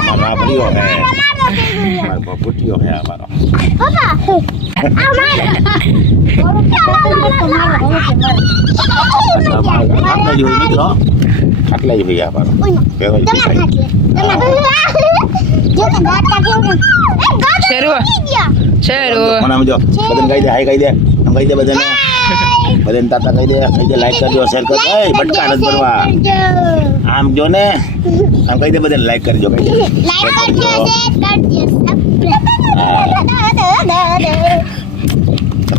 हमारा बड़ियो है, हमारा बुटियो है हमारा। खाटला ही भैया हमारा। नाम जो बदन कही दे, हाय कही दे, हम कही दे बदन बदन ताता कही दे लाइक कर दो, शेयर कर दो, बटका रस बनवा आम जो ने हम कही दे बदन लाइक कर दो,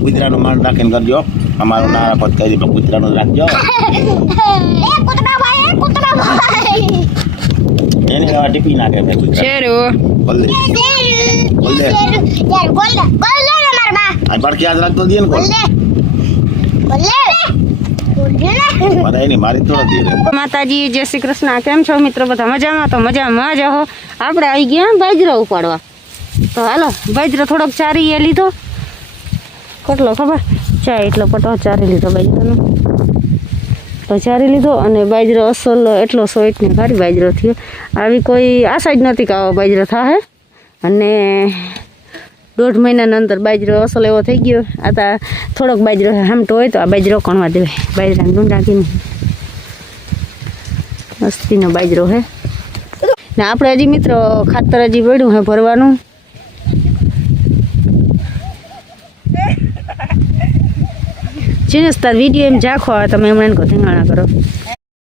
કૂતરાનું માન રાખીને કરજો, અમારું ના રાખો કહી દે કૂતરાનું રાખજો। એને ટીપી નાખે છે કૂતરા। બોલ દે બોલ દે આ પડકે યાદ રાખતો દે ને બોલ મારા એની મારી તો નથી રે। માતાજી જય શ્રી કૃષ્ણ, કેમ છો મિત્રો? બધા મજામાં? તો મજામાં જ હો। આપણે આવી ગયા બાજરો ઉપાડવા, તો હાલો બાજરો થોડોક ચારી લીધો, કેટલો ખબર ચા એટલો પટો ચારી લીધો બાજરાનો, તો ચારી લીધો અને બાજરો અસલ એટલો સોઈટ ને ભારી બાજરો થયો। આવી કોઈ આશા જ નહોતી કે આવો બાજરો થાય, અને 1.5 મહિનાના અંદર બાજરો અસલ એવો થઈ ગયો। આ તો થોડોક બાજરો હામટો હોય તો આ બાજરો કણવા દેવાય, બાજરાને ડુંડા નાખીને મસ્તીનો બાજરો હે ને। આપણે હજી મિત્રો ખાતર હજી પડ્યું હે ભરવાનું। જીનસ તાર વિડીયો એમ ઝાખો આવે તમે એમણે કહો ધીંગાણા કરો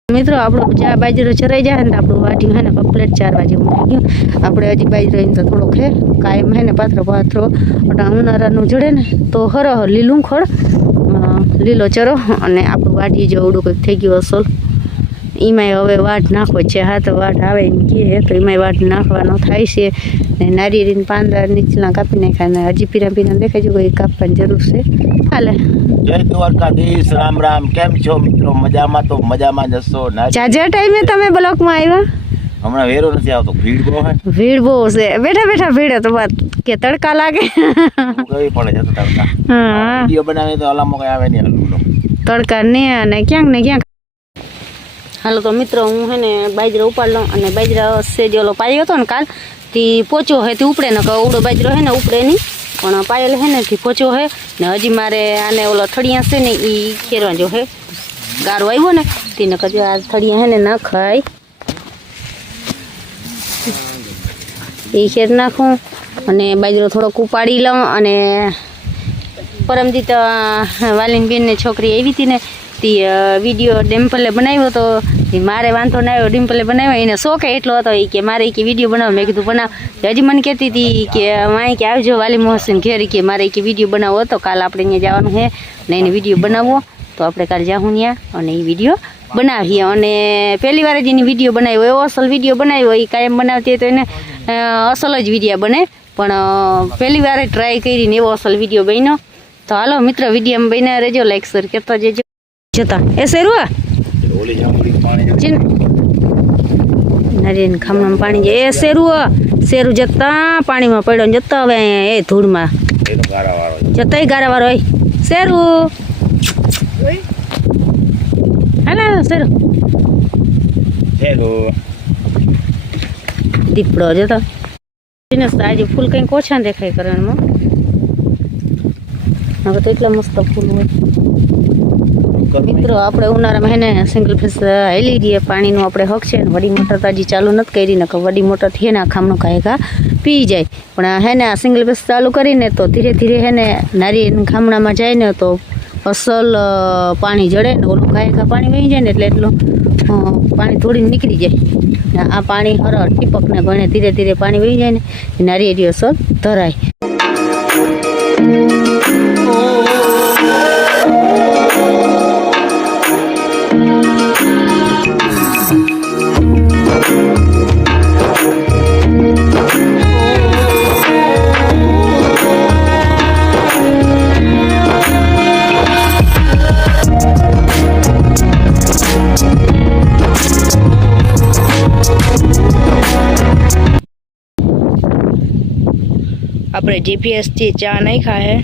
મિત્રો। આપણો ચા બાજરો ચરાઈ જાય ને તો આપણું વાટ્યું હે ને કમ્પ્લીટ 4 વાગે મૂકી ગયું। આપણે હજી બાજરો એને તો થોડોક હે કાયમ હે ને પાથરો ઉનાળાનું જડે ને તો હરો લીલું ખડ લીલો ચરો, અને આપણું વાટી જો અવડું કંઈક થઈ ગયું અસલ, એમાંય હવે વાટ નાખવો છે। હા તો વાટ આવે એમ કહે તો એમાંય વાટ નાખવાનો થાય છે ને। નારિયેળીને પાંદડા નીચલા કાપી નાખ્યા ને હજી પીરા દેખાય છે, કોઈ કાપવાની જરૂર છે હાલે। જય દ્વારકાધીશ, રામ રામ, કેમ છો મિત્રો? મજામાં? તો મજામાં જ હશો। જાજા ટાઈમે તમે બ્લોકમાં આવ્યા? હમણાં વેરો નથી આવતો, ભીડ બહુ હે, ભીડ બહુ છે, બેઠા બેઠા ભીડ તો વાત કે તડકા લાગે ગઈ પડે છે તો તડકા। હા વિડિયો બનાવે તો અલામો કઈ આવે નહીં, હલવું તડકા ને અને ક્યાંક ને ક્યાંક। હાલો તો મિત્રો હું હે ને બાજરો ઉપાડ લઉં, અને બાજરા સેજ ઓલો પાયો હતો ને કાલ થી પોચો હે તે ઉપડે, ને ઉડો બાજરો હે ને ઉપડે નહીં, પણ પાયેલ હે ને થી પોચો હે ને હજી મારે આને ઓલો થળિયા છે ને એ ખેરવા જો હે, ગારો આવ્યો ને તેને કજો આ થળિયા હે ને ના ખાય એ ખેર નાખું, અને બાજરો થોડોક ઉપાડી લઉં। અને પરમદીત વાલીન બેનને છોકરી આવી હતી ને તે વિડીયો ડિમ્પલે બનાવ્યો તો મારે વાંધો ના આવ્યો, ડિમ્પલે બનાવ્યો, એને શોખ એટલો હતો કે મારે કે વિડીયો બનાવો। મેં કીધું બનાવ, હજી મને કહેતી હતી કે વાંઈ કે આવજો વાલી મોહસિન ઘેર, કે મારે કે વિડીયો બનાવવો હતો, કાલ આપણે અહીંયા જવાનું છે ને એને વિડીયો બનાવવો, તો આપણે કાલે જાઉં ત્યાં અને એ વિડીયો બનાવીએ। અને પહેલી વાર જ એની વિડીયો બનાવ્યો, એવો અસલ વિડીયો બનાવ્યો, એ કાયમ બનાવતી તો એને અસલ જ વિડીયો બને, પણ પહેલી વાર ટ્રાય કરીને એવો અસલ વિડીયો બન્યો। તો હાલો મિત્ર વિડીયોમાં બન્યા રહેજો, લાઈક શેર કરતા જજો। જતા એ શેરવા નારિયેળ ખામણામાં પાણી જાય, એ શેરું જતા પાણીમાં પડ્યો ને જતા હવે એ ધૂળમાં જતા ગારા વાળો હોય શેરું હાલા શેરું દીપડો જતા આજે ફૂલ કંઈક ઓછા દેખાય કરણમાં, હવે તો એટલા મસ્ત ફૂલ હોય મિત્રો। આપણે ઉનાળામાં હે ને સિંગલ ફેસ હેલી રહીએ, પાણીનું આપણે હક છે, વડી મોટર તો હજી ચાલુ નથી કરી, ને વડી મોટર થી ને આ ખામણો કાયકા પી જાય, પણ હે ને આ સિંગલ ફેસ ચાલુ કરીને તો ધીરે ધીરે હે ને નારિયેળ ખામણામાં જાય ને તો અસલ પાણી જડે ને ઓલું કાયકા પાણી વહી જાય ને એટલે એટલું પાણી થોડી નીકળી જાય, ને આ પાણી હર ટીપક ને ગણે ધીરે ધીરે પાણી વહી જાય ને નારિયેળી અસલ ધરાય। આપણે જીપીએસ થી ચા નાખ્યા હે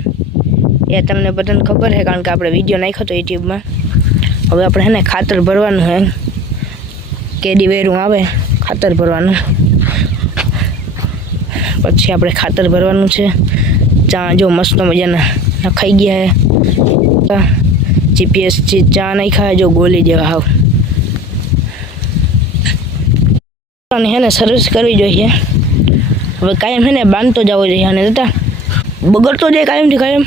એ તમને બધાને ખબર છે, કારણ કે આપણે વિડીયો નાખ્યો હતો યુટ્યુબમાં. હવે આપણે છે ને ખાતર ભરવાનું છે, કેદી વેરું આવે ખાતર ભરવાનું, પછી આપણે ખાતર ભરવાનું છે. ચા જો મસ્ત મજાના નખાઈ ગયા છે, જીપીએસ ચા નહીં ખાય જો ગોલી જેવા હાવ. અને હે ને સર્વિસ કરવી જોઈએ. હવે કાયમ છે ને બાંધતો જવો જોઈએ, અને જતા બગડતો જાય કાયમથી કાયમ.